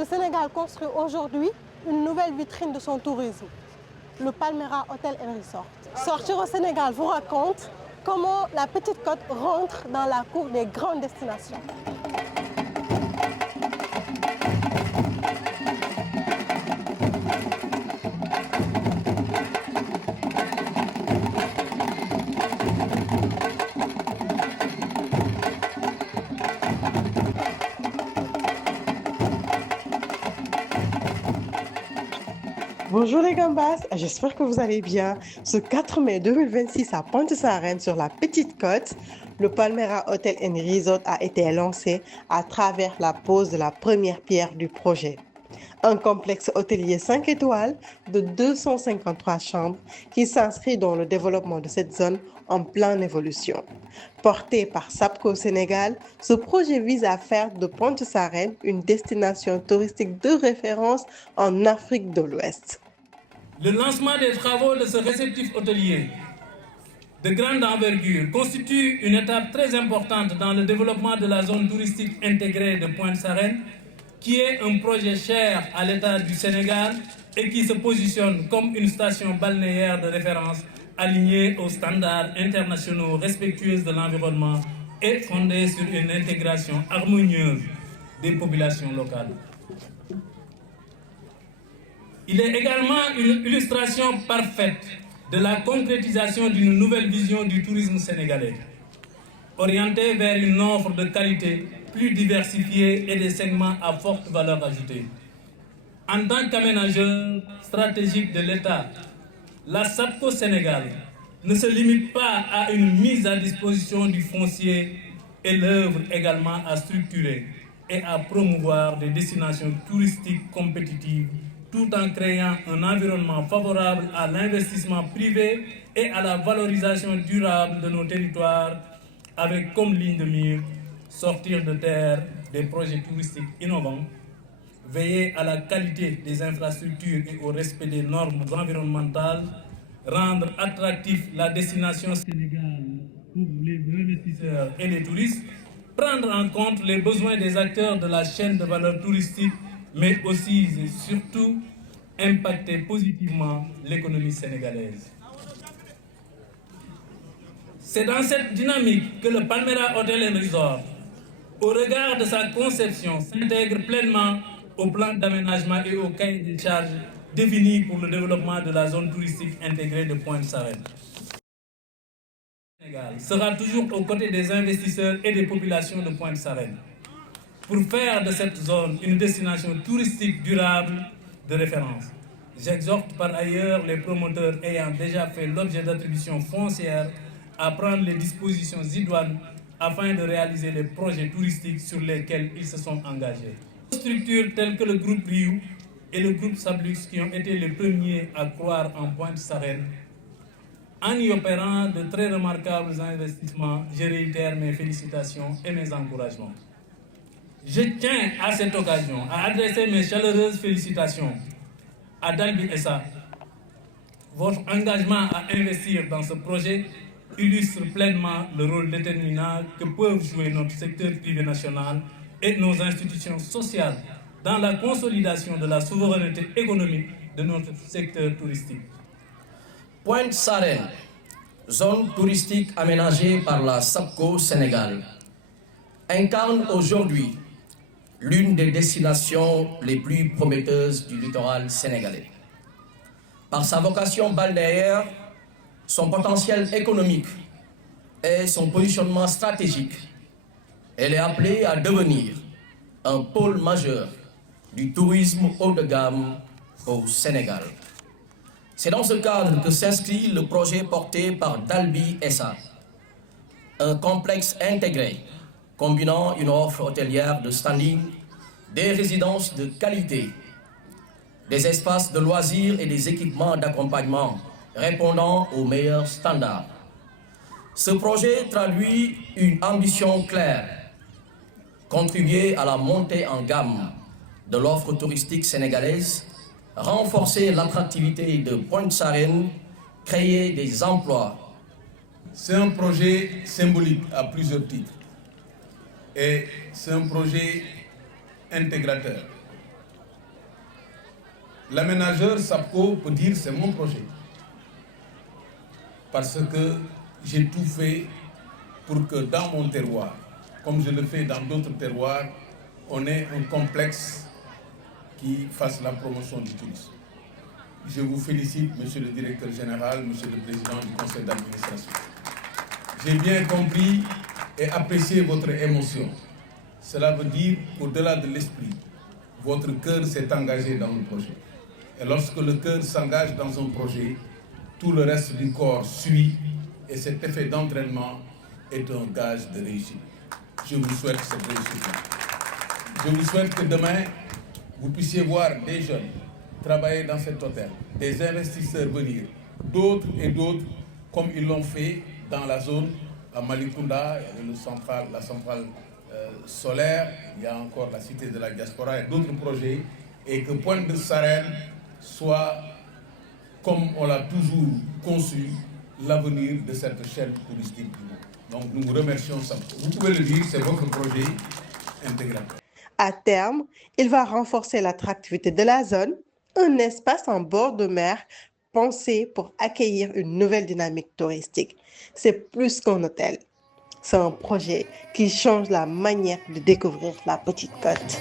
le Sénégal construit aujourd'hui une nouvelle vitrine de son tourisme, le Palmera Hotel & Resort. Sortir au Sénégal vous raconte comment la Petite Côte rentre dans la cour des grandes destinations. Bonjour les Gambas, j'espère que vous allez bien. Ce 4 mai 2026 à Pointe-Sarène sur la Petite Côte, le Palmera Hotel & Resort a été lancé à travers la pose de la première pierre du projet. Un complexe hôtelier 5 étoiles de 253 chambres qui s'inscrit dans le développement de cette zone en pleine évolution. Porté par SAPCO Sénégal, ce projet vise à faire de Pointe-Sarène une destination touristique de référence en Afrique de l'Ouest. Le lancement des travaux de ce réceptif hôtelier de grande envergure constitue une étape très importante dans le développement de la zone touristique intégrée de Pointe-Sarène, qui est un projet cher à l'État du Sénégal et qui se positionne comme une station balnéaire de référence alignée aux standards internationaux respectueuse de l'environnement et fondée sur une intégration harmonieuse des populations locales. Il est également une illustration parfaite de la concrétisation d'une nouvelle vision du tourisme sénégalais, orientée vers une offre de qualité plus diversifiée et des segments à forte valeur ajoutée. En tant qu'aménageur stratégique de l'État, la SAPCO Sénégal ne se limite pas à une mise à disposition du foncier et l'œuvre également à structurer et à promouvoir des destinations touristiques compétitives tout en créant un environnement favorable à l'investissement privé et à la valorisation durable de nos territoires avec comme ligne de mire sortir de terre des projets touristiques innovants, veiller à la qualité des infrastructures et au respect des normes environnementales, rendre attractif la destination sénégalaise pour les investisseurs et les touristes, prendre en compte les besoins des acteurs de la chaîne de valeur touristique, mais aussi et surtout impacter positivement l'économie sénégalaise. C'est dans cette dynamique que le Palmera Hotel & Resort, au regard de sa conception, s'intègre pleinement au plan d'aménagement et au cahier des charges défini pour le développement de la zone touristique intégrée de Pointe-Sarène. Le Sénégal sera toujours aux côtés des investisseurs et des populations de Pointe-Sarène pour faire de cette zone une destination touristique durable de référence. J'exhorte par ailleurs les promoteurs ayant déjà fait l'objet d'attributions foncières à prendre les dispositions idoines afin de réaliser les projets touristiques sur lesquels ils se sont engagés. Des structures telles que le groupe Riou et le groupe Sablux qui ont été les premiers à croire en Pointe-Sarène, en y opérant de très remarquables investissements, je réitère mes félicitations et mes encouragements. Je tiens à cette occasion à adresser mes chaleureuses félicitations à Dalbi Essa. Votre engagement à investir dans ce projet illustre pleinement le rôle déterminant que peuvent jouer notre secteur privé national et nos institutions sociales dans la consolidation de la souveraineté économique de notre secteur touristique. Pointe-Sarène, zone touristique aménagée par la SAPCO Sénégal, incarne aujourd'hui l'une des destinations les plus prometteuses du littoral sénégalais. Par sa vocation balnéaire, son potentiel économique et son positionnement stratégique, elle est appelée à devenir un pôle majeur du tourisme haut de gamme au Sénégal. C'est dans ce cadre que s'inscrit le projet porté par Dalbi Essa, un complexe intégré combinant une offre hôtelière de standing, des résidences de qualité, des espaces de loisirs et des équipements d'accompagnement répondant aux meilleurs standards. Ce projet traduit une ambition claire, contribuer à la montée en gamme de l'offre touristique sénégalaise, renforcer l'attractivité de Pointe-Sarène, créer des emplois. C'est un projet symbolique à plusieurs titres et c'est un projet intégrateur. l'aménageur SAPCO peut dire c'est mon projet. Parce que j'ai tout fait pour que dans mon terroir, comme je le fais dans d'autres terroirs, on ait un complexe qui fasse la promotion du tourisme. Je vous félicite, monsieur le directeur général, monsieur le président du conseil d'administration. J'ai bien compris et apprécié votre émotion. Cela veut dire qu'au-delà de l'esprit, votre cœur s'est engagé dans le projet. Et lorsque le cœur s'engage dans un projet, tout le reste du corps suit et cet effet d'entraînement est un gage de réussite. Je vous souhaite cette réussite. Je vous souhaite que demain, vous puissiez voir des jeunes travailler dans cet hôtel, des investisseurs venir, d'autres et d'autres, comme ils l'ont fait dans la zone à Malicounda, il y a la centrale solaire, il y a encore la cité de la diaspora et d'autres projets, et que Pointe de Sarène soit, comme on l'a toujours conçu, l'avenir de cette chaîne touristique du monde. Donc nous vous remercions ça. Vous pouvez le dire, c'est votre projet intégral. À terme, il va renforcer l'attractivité de la zone, un espace en bord de mer pensé pour accueillir une nouvelle dynamique touristique. C'est plus qu'un hôtel. C'est un projet qui change la manière de découvrir la Petite Côte.